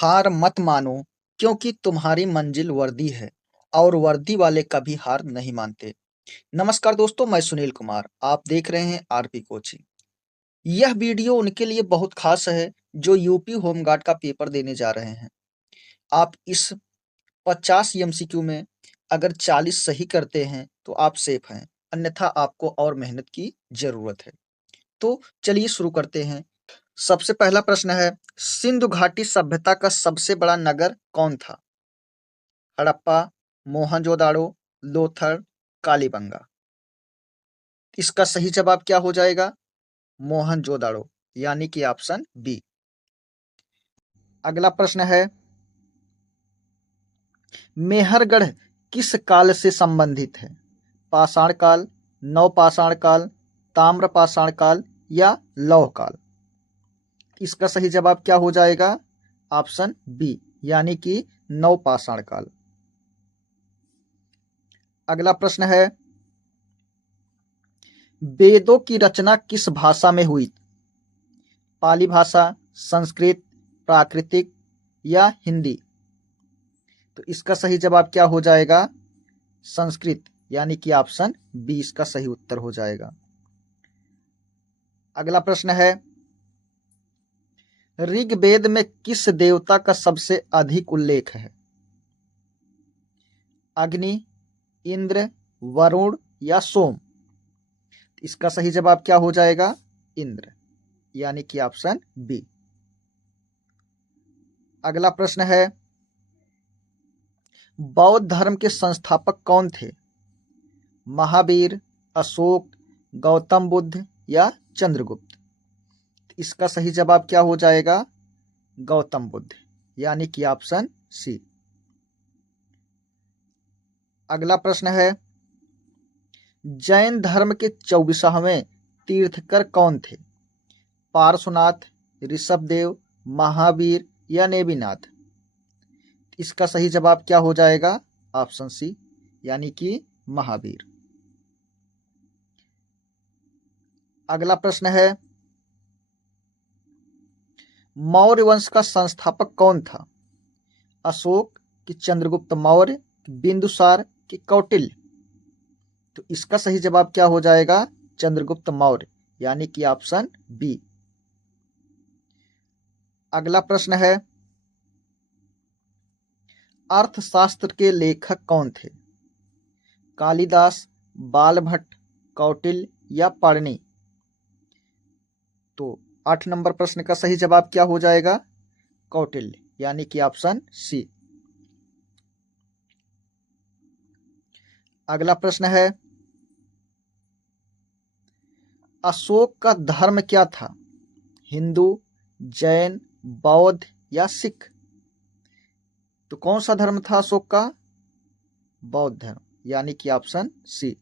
हार मत मानो, क्योंकि तुम्हारी मंजिल वर्दी है और वर्दी वाले कभी हार नहीं मानते। नमस्कार दोस्तों, मैं सुनील कुमार। आप देख रहे हैं आरपी कोचिंग। यह वीडियो उनके लिए बहुत खास है जो यूपी होमगार्ड का पेपर देने जा रहे हैं। आप इस 50 एमसीक्यू में अगर 40 सही करते हैं तो आप सेफ हैं, अन्यथा आपको और मेहनत की जरूरत है। तो चलिए शुरू करते हैं। सबसे पहला प्रश्न है, सिंधु घाटी सभ्यता का सबसे बड़ा नगर कौन था? हड़प्पा, मोहनजोदाड़ो, लोथल, कालीबंगा। इसका सही जवाब क्या हो जाएगा? मोहनजोदाड़ो, यानी कि ऑप्शन बी। अगला प्रश्न है, मेहरगढ़ किस काल से संबंधित है? पाषाण काल, नवपाषाण काल, ताम्रपाषाण काल या लौह काल? इसका सही जवाब क्या हो जाएगा? ऑप्शन बी, यानी कि नवपाषाण काल। अगला प्रश्न है, वेदों की रचना किस भाषा में हुई? पाली भाषा, संस्कृत, प्राकृतिक या हिंदी? तो इसका सही जवाब क्या हो जाएगा? संस्कृत, यानी कि ऑप्शन बी इसका सही उत्तर हो जाएगा। अगला प्रश्न है, ऋग्वेद में किस देवता का सबसे अधिक उल्लेख है? अग्नि, इंद्र, वरुण या सोम? इसका सही जवाब क्या हो जाएगा? इंद्र, यानी कि ऑप्शन बी। अगला प्रश्न है, बौद्ध धर्म के संस्थापक कौन थे? महावीर, अशोक, गौतम बुद्ध या चंद्रगुप्त? इसका सही जवाब क्या हो जाएगा? गौतम बुद्ध, यानी कि ऑप्शन सी। अगला प्रश्न है, जैन धर्म के 24वें तीर्थकर कौन थे? पार्श्वनाथ, ऋषभदेव, महावीर या नेमिनाथ? इसका सही जवाब क्या हो जाएगा? ऑप्शन सी, यानी कि महावीर। अगला प्रश्न है, मौर्य वंश का संस्थापक कौन था? अशोक कि चंद्रगुप्त मौर्य, बिंदुसार कि कौटिल्य? तो इसका सही जवाब क्या हो जाएगा? चंद्रगुप्त मौर्य, यानी कि ऑप्शन बी। अगला प्रश्न है, अर्थशास्त्र के लेखक कौन थे? कालिदास, बालभट्ट, कौटिल्य या पाणिनि? तो 8 नंबर प्रश्न का सही जवाब क्या हो जाएगा? कौटिल्य, यानी कि ऑप्शन सी। अगला प्रश्न है, अशोक का धर्म क्या था? हिंदू, जैन, बौद्ध या सिख? तो कौन सा धर्म था अशोक का? बौद्ध धर्म, यानी कि ऑप्शन सी।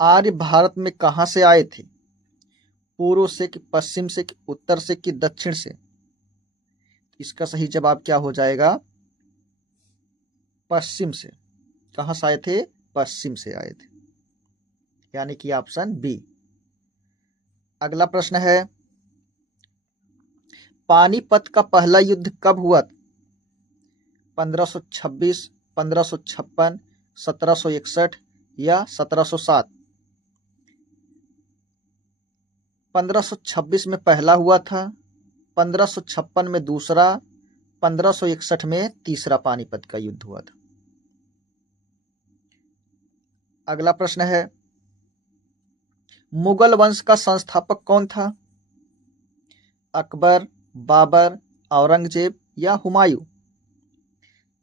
आर्य भारत में कहां से आए थे? पूर्व से कि पश्चिम से कि उत्तर से कि दक्षिण से? इसका सही जवाब क्या हो जाएगा? पश्चिम से। कहां से आए थे? पश्चिम से आए थे, यानी कि ऑप्शन बी। अगला प्रश्न है, पानीपत का पहला युद्ध कब हुआ? 1526, 1556, 1761 या 1707? 1526 में पहला हुआ था, 1556 में दूसरा, 1561 में तीसरा पानीपत का युद्ध हुआ था। अगला प्रश्न है, मुगल वंश का संस्थापक कौन था? अकबर, बाबर, औरंगजेब या हुमायूं?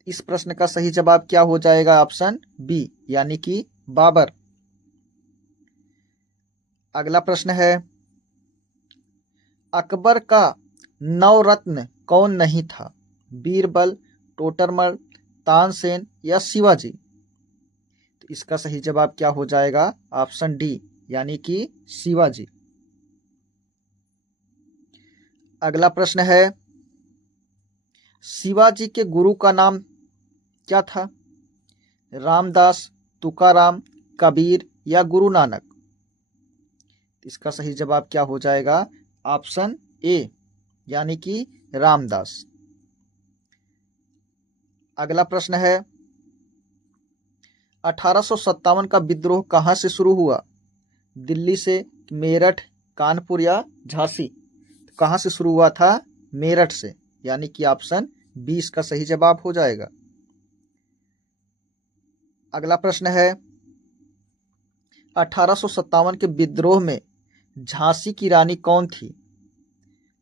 इस प्रश्न का सही जवाब क्या हो जाएगा? ऑप्शन बी, यानी कि बाबर। अगला प्रश्न है, अकबर का नवरत्न कौन नहीं था? बीरबल, टोडरमल, तानसेन या शिवाजी? तो इसका सही जवाब क्या हो जाएगा? ऑप्शन डी, यानी कि शिवाजी। अगला प्रश्न है, शिवाजी के गुरु का नाम क्या था? रामदास, तुकाराम, कबीर या गुरु नानक? इसका सही जवाब क्या हो जाएगा? ऑप्शन ए, यानी कि रामदास। अगला प्रश्न है 1857 का विद्रोह कहाँ से शुरू हुआ? दिल्ली से, मेरठ, कानपुर या झांसी? कहाँ से शुरू हुआ था? मेरठ से, यानी कि ऑप्शन 20 का सही जवाब हो जाएगा। अगला प्रश्न है 1857 के विद्रोह में झांसी की रानी कौन थी?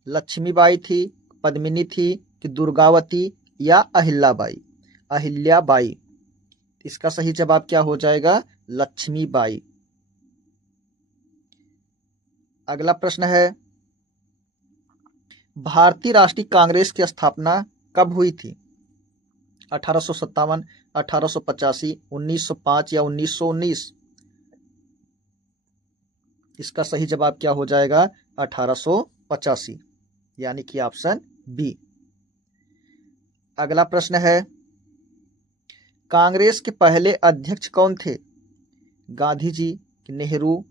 लक्ष्मीबाई थी, पद्मिनी थी कि दुर्गावती या अहिल्याबाई? अहिल्याबाई। इसका सही जवाब क्या हो जाएगा? लक्ष्मीबाई। अगला प्रश्न है भारतीय राष्ट्रीय कांग्रेस की स्थापना कब हुई थी? 1857, 1885, 1905 या 1919? इसका सही जवाब क्या हो जाएगा? 1885, यानी कि ऑप्शन बी। अगला प्रश्न है कांग्रेस के पहले अध्यक्ष कौन थे? गांधी जी, नेहरू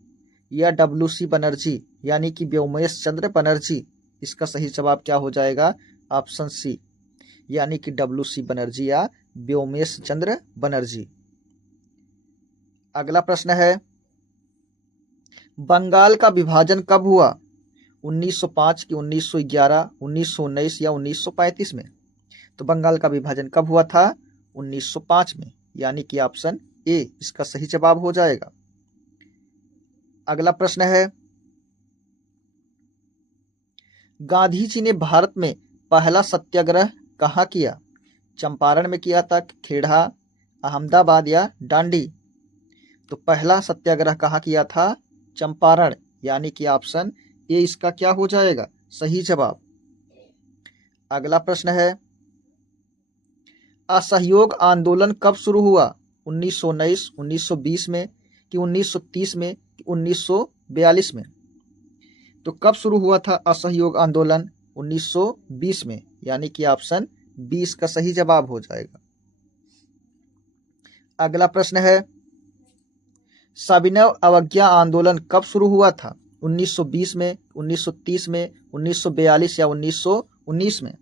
या डब्ल्यू.सी. बनर्जी, यानी कि व्योमेश चंद्र बनर्जी? इसका सही जवाब क्या हो जाएगा? ऑप्शन सी, यानी कि डब्ल्यू.सी. बनर्जी या व्योमेश चंद्र बनर्जी। अगला प्रश्न है बंगाल का विभाजन कब हुआ? 1905 की 1911, 1919 या 1935 में? तो बंगाल का विभाजन कब हुआ था? 1905 में, यानी कि ऑप्शन ए इसका सही जवाब हो जाएगा। अगला प्रश्न है गांधी जी ने भारत में पहला सत्याग्रह कहाँ किया? चंपारण में किया था, खेड़ा, अहमदाबाद या डांडी? तो पहला सत्याग्रह कहाँ किया था? चंपारण, यानी कि ऑप्शन ए इसका क्या हो जाएगा? सही जवाब। अगला प्रश्न है असहयोग आंदोलन कब शुरू हुआ? 1919, 1920 में कि 1930 में कि 1942 में? तो कब शुरू हुआ था असहयोग आंदोलन? 1920 में, यानी कि ऑप्शन 20 का सही जवाब हो जाएगा। अगला प्रश्न है सविनय अवज्ञा आंदोलन कब शुरू हुआ था? 1920 में, 1930 में, 1942 या 1919 में?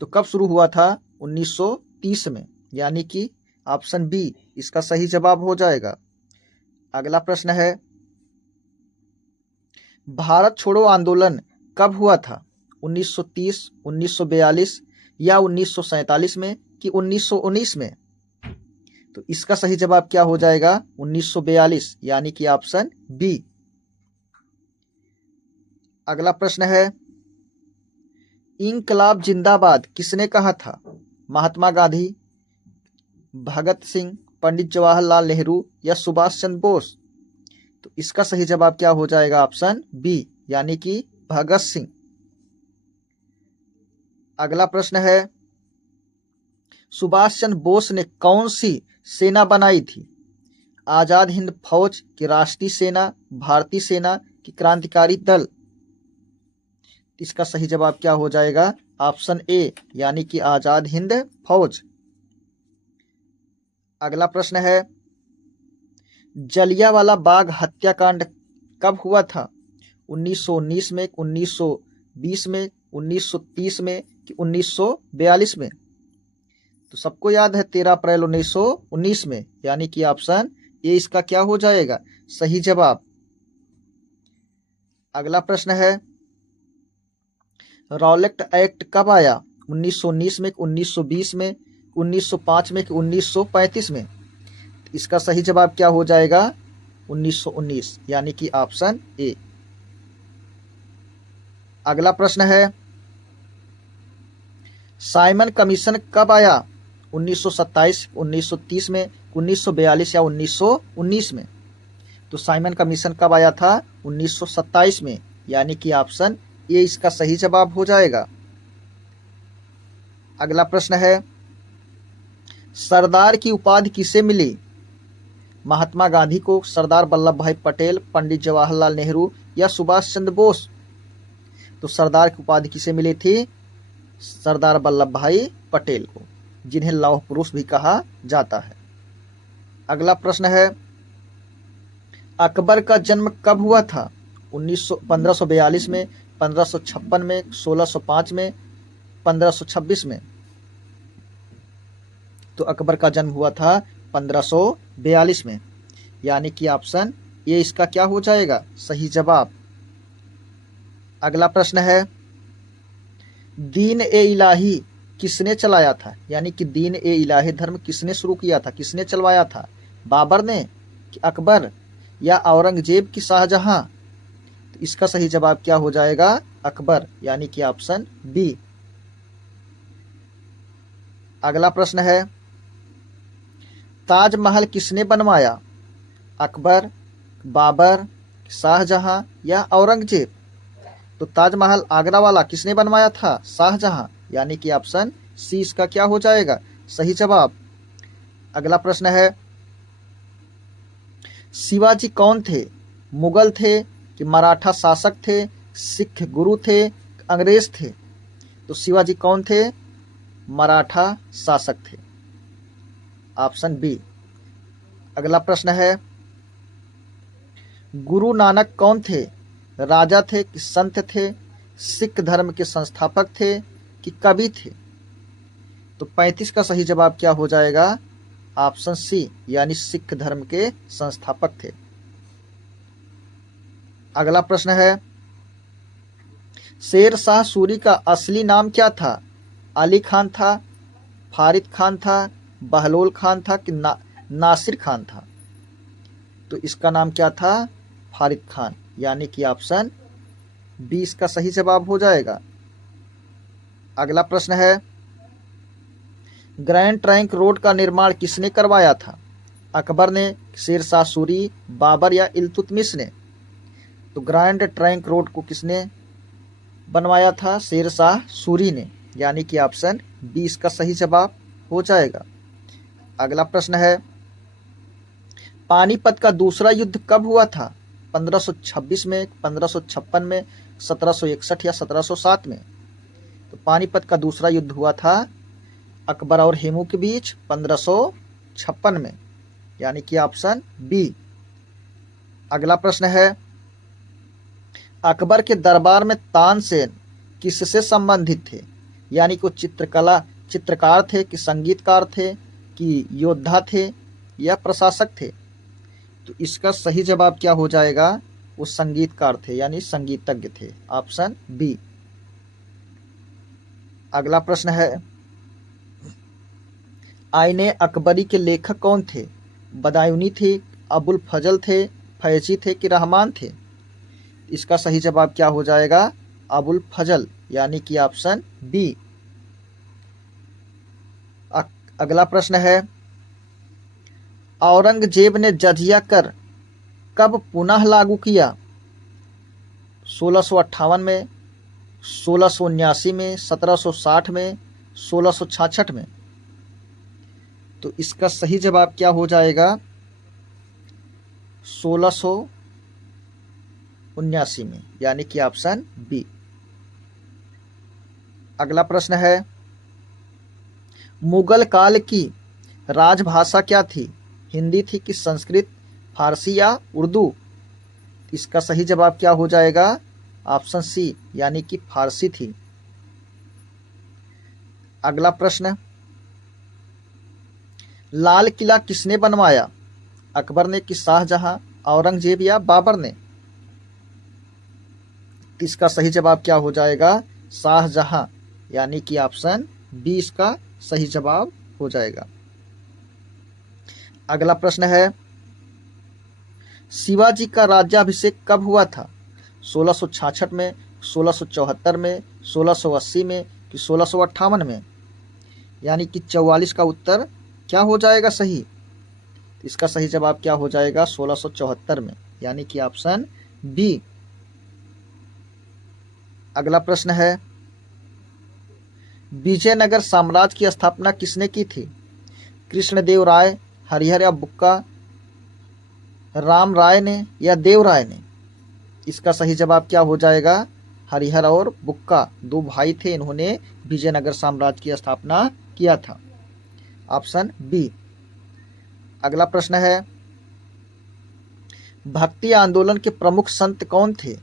तो कब शुरू हुआ था? 1930 में, यानी कि ऑप्शन बी इसका सही जवाब हो जाएगा। अगला प्रश्न है भारत छोड़ो आंदोलन कब हुआ था? 1930, 1942 या 1947 में कि 1919 में? तो इसका सही जवाब क्या हो जाएगा? 1942, यानी कि ऑप्शन बी। अगला प्रश्न है इंकलाब जिंदाबाद किसने कहा था? महात्मा गांधी, भगत सिंह, पंडित जवाहरलाल नेहरू या सुभाष चंद्र बोस? तो इसका सही जवाब क्या हो जाएगा? ऑप्शन बी, यानी कि भगत सिंह। अगला प्रश्न है सुभाष चंद्र बोस ने कौन सी सेना बनाई थी? आजाद हिंद फौज की राष्ट्रीय सेना, भारतीय सेना की क्रांतिकारी दल? इसका सही जवाब क्या हो जाएगा? ऑप्शन ए, यानी कि आजाद हिंद फौज। अगला प्रश्न है जलियांवाला बाग हत्याकांड कब हुआ था? 1919 में, 1920 में, 1930 में कि 1942 में? तो सबको याद है 13 अप्रैल 1919 में, यानी कि ऑप्शन ए इसका क्या हो जाएगा? सही जवाब। अगला प्रश्न है रॉलेट एक्ट कब आया? 1919 में, 1920 में, 1905 में कि 1935 में? इसका सही जवाब क्या हो जाएगा? 1919, यानी कि ऑप्शन ए। अगला प्रश्न है साइमन कमीशन कब आया? 1927, 1930 में, 1942 या 1919 में? तो साइमन कमीशन कब आया था? 1927 में, यानी कि ऑप्शन ए इसका सही जवाब हो जाएगा। अगला प्रश्न है सरदार की उपाधि किसे मिली? महात्मा गांधी को, सरदार वल्लभ भाई पटेल, पंडित जवाहरलाल नेहरू या सुभाष चंद्र बोस? तो सरदार की उपाधि किसे मिली थी? सरदार वल्लभ भाई पटेल को, जिन्हें लौह पुरुष भी कहा जाता है। अगला प्रश्न है अकबर का जन्म कब हुआ था? 1542 में, 1556 में, 1605 में, 1526 में। तो अकबर का जन्म हुआ था 1542 में, यानी कि ऑप्शन ये इसका क्या हो जाएगा, सही जवाब। अगला प्रश्न है, दीन ए इलाही किसने चलाया था, यानी कि दीन ए इलाही धर्म किसने शुरू किया था, किसने चलवाया था, बाबर ने कि अकबर या औरंगजेब की शाहजहां। तो इसका सही जवाब क्या हो जाएगा, अकबर, यानी कि ऑप्शन बी। अगला प्रश्न है, ताजमहल किसने बनवाया, अकबर, बाबर, शाहजहां या औरंगजेब। तो ताजमहल आगरा वाला किसने बनवाया था, शाहजहां, यानी कि ऑप्शन सी इसका क्या हो जाएगा, सही जवाब। अगला प्रश्न है, शिवाजी कौन थे, मुगल थे कि मराठा शासक थे, सिख गुरु थे, अंग्रेज थे। तो शिवाजी कौन थे, मराठा शासक थे, ऑप्शन बी। अगला प्रश्न है, गुरु नानक कौन थे, राजा थे कि संत थे, सिख धर्म के संस्थापक थे कि कवि थे। तो 35 का सही जवाब क्या हो जाएगा, ऑप्शन सी, यानी सिख धर्म के संस्थापक थे। अगला प्रश्न है, शेर शाह सूरी का असली नाम क्या था, अली खान था, फारिद खान था, बहलोल खान था कि नासिर खान था। तो इसका नाम क्या था, फारिद खान, यानी कि ऑप्शन 20 का सही जवाब हो जाएगा। अगला प्रश्न है, ग्रैंड ट्रंक रोड का निर्माण किसने करवाया था, अकबर ने, शेर शाह सूरी, बाबर या इल्तुतमिश ने। तो ग्रैंड ट्रंक रोड को किसने बनवाया था, शेर शाह सूरी ने, यानी कि ऑप्शन 20 का सही जवाब हो जाएगा। अगला प्रश्न है, पानीपत का दूसरा युद्ध कब हुआ था, 1526 में, 1556 में, 1761 या 1707 में। तो पानीपत का दूसरा युद्ध हुआ था अकबर और हेमू के बीच 1556 में, यानी कि ऑप्शन बी। अगला प्रश्न है, अकबर के दरबार में तानसेन किससे संबंधित थे, यानी कि चित्रकार थे कि संगीतकार थे कि योद्धा थे या प्रशासक थे। तो इसका सही जवाब क्या हो जाएगा, वो संगीतकार थे, यानी संगीतज्ञ थे, ऑप्शन बी। अगला प्रश्न है, आईने अकबरी के लेखक कौन थे, बदायूनी थे, अबुल फजल थे, फैजी थे कि रहमान थे। इसका सही जवाब क्या हो जाएगा, अबुल फजल, यानी कि ऑप्शन बी। अगला प्रश्न है, औरंगजेब ने जजिया कर कब पुनः लागू किया, 1658 में, 1679 में, 1760 में, 1666 में। तो इसका सही जवाब क्या हो जाएगा, 1679 में, यानी कि ऑप्शन बी। अगला प्रश्न है, मुगल काल की राजभाषा क्या थी, हिंदी थी कि संस्कृत, फारसी या उर्दू। इसका सही जवाब क्या हो जाएगा, ऑप्शन सी, यानी कि फारसी थी। अगला प्रश्न, लाल किला किसने बनवाया, अकबर ने कि शाहजहां, औरंगजेब या बाबर ने। इसका सही जवाब क्या हो जाएगा, शाहजहां, यानी कि ऑप्शन बी इसका सही जवाब हो जाएगा। अगला प्रश्न है, शिवाजी का राज्याभिषेक कब हुआ था, 1666 में, 1674 में, 1680 में कि 1658 में। यानी कि 44 का उत्तर क्या हो जाएगा सही, इसका सही जवाब क्या हो जाएगा, 1674 में, यानी कि ऑप्शन बी। अगला प्रश्न है, विजयनगर साम्राज्य की स्थापना किसने की थी, कृष्णदेव राय, हरिहर या बुक्का, राम राय ने या देव राय ने। इसका सही जवाब क्या हो जाएगा, हरिहर और बुक्का, दो भाई थे, इन्होंने विजयनगर साम्राज्य की स्थापना किया था, ऑप्शन बी। अगला प्रश्न है, भक्ति आंदोलन के प्रमुख संत कौन थे,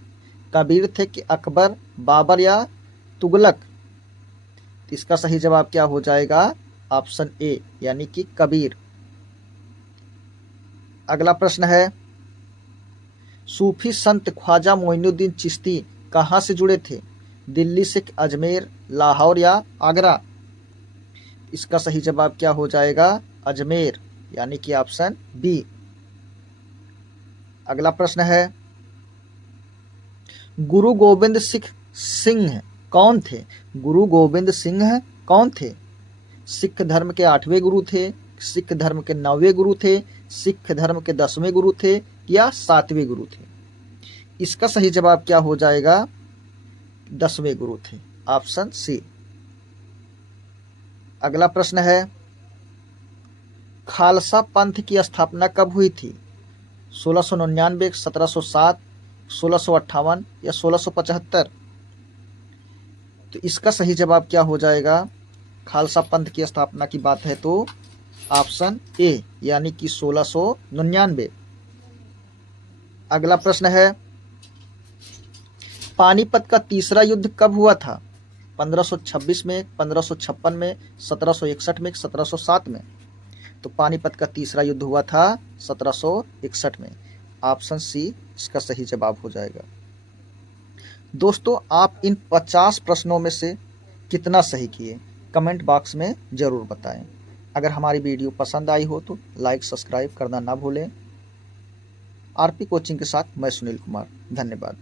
कबीर थे कि अकबर, बाबर या तुगलक? इसका सही जवाब क्या हो जाएगा? ऑप्शन ए यानी कि कबीर। अगला प्रश्न है, सूफी संत ख्वाजा मोइनुद्दीन चिश्ती कहाँ से जुड़े थे? दिल्ली से, अजमेर, लाहौर या आगरा? इसका सही जवाब क्या हो जाएगा? अजमेर यानी कि ऑप्शन बी। अगला प्रश्न है, गुरु गोविंद सिंह कौन थे? गुरु गोविंद सिंह कौन थे? सिख धर्म के 8वें गुरु थे, सिख धर्म के 9वें गुरु थे, सिख धर्म के 10वें गुरु थे या 7वें गुरु थे? इसका सही जवाब क्या हो जाएगा? 10वें गुरु थे, ऑप्शन सी। अगला प्रश्न है, खालसा पंथ की स्थापना कब हुई थी? 1699, 1707, 1658 या 1675? तो इसका सही जवाब क्या हो जाएगा? खालसा पंथ की स्थापना की बात है तो ऑप्शन ए यानी कि 1699। अगला प्रश्न है, पानीपत का तीसरा युद्ध कब हुआ था? 1526 में, 1556 में, 1761 में, 1707 में? तो पानीपत का तीसरा युद्ध हुआ था 1761 में, ऑप्शन सी इसका सही जवाब हो जाएगा। दोस्तों, आप इन 50 प्रश्नों में से कितना सही किए कमेंट बॉक्स में ज़रूर बताएं। अगर हमारी वीडियो पसंद आई हो तो लाइक सब्सक्राइब करना ना भूलें। आरपी कोचिंग के साथ मैं सुनील कुमार, धन्यवाद।